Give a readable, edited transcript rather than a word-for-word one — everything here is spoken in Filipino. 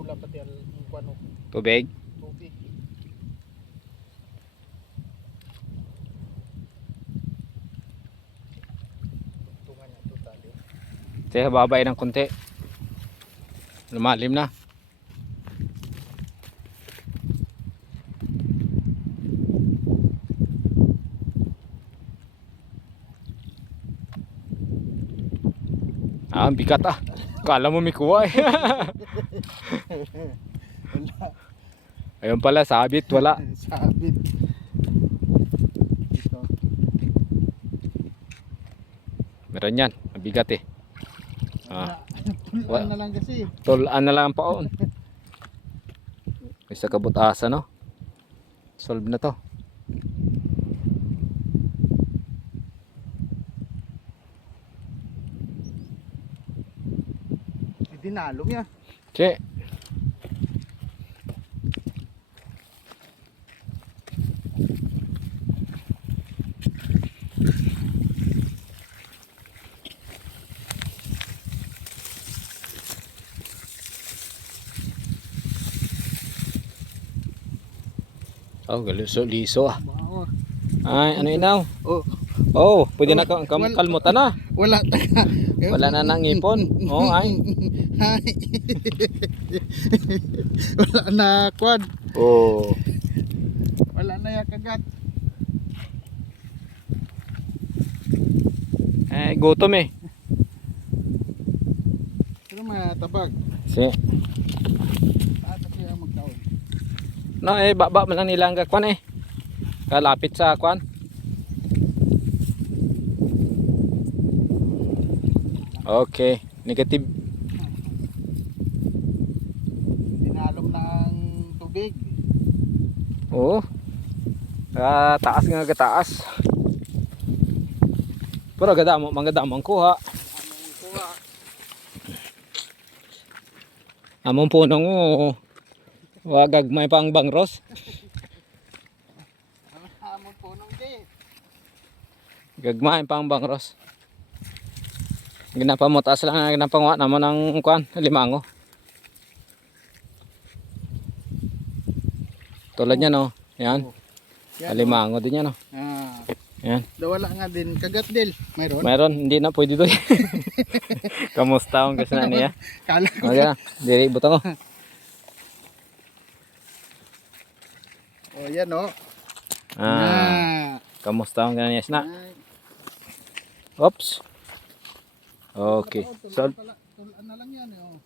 pula pati ang kuano. Tubig. Tubig. Tungan niya totally. Kaya babay ng konti. Lumalim na. Ang bigat ah. Kala mo may kuha eh. Ayun pala, sabit, wala. Sabit. Ito. Meron yan, mabigat eh. Tulan na lang kasi. Tulaan na lang paon. May sa kabutasa no. Solve na to. Dinalom niya. Che. Oh, liso ah. Wow. Ay, ano inaw? Oh, Oh, pwede na kalmutan na. wala taga. Wala na nang ipon. Oh, ay. Ay. Wala na kwad. Oh. Wala na ya kagat. Eh, gutom eh. Pero matabag. Si. Paano siya magtaon? No, eh, baba man lang nilang kwan eh. Kalapit sa kwan. Okay, negative. Dinalom ng tubig. Oo. Taas nga kataas. Pero mangadamang kuha. Anong kuha? Among punong mo. Wagag may pang bangros. Hamon po nung di. Gagmay pang bangros. Ginapamutas lang, ginapanguha naman ng kwan, limango. Tulad niya no. Yan. Yan, Limango din yan no. Ah. Yan. Wala nga din kagat del. Mayroon. Mayroon, hindi na pwede to. Kamusta ang kasi na niya? Kala ko. Okay na, diri butang ko. Oh, yan oh. Kamusta ang ganyan na? Ay. Oops. Okay. So, Tulaan na lang yan eh. Oh.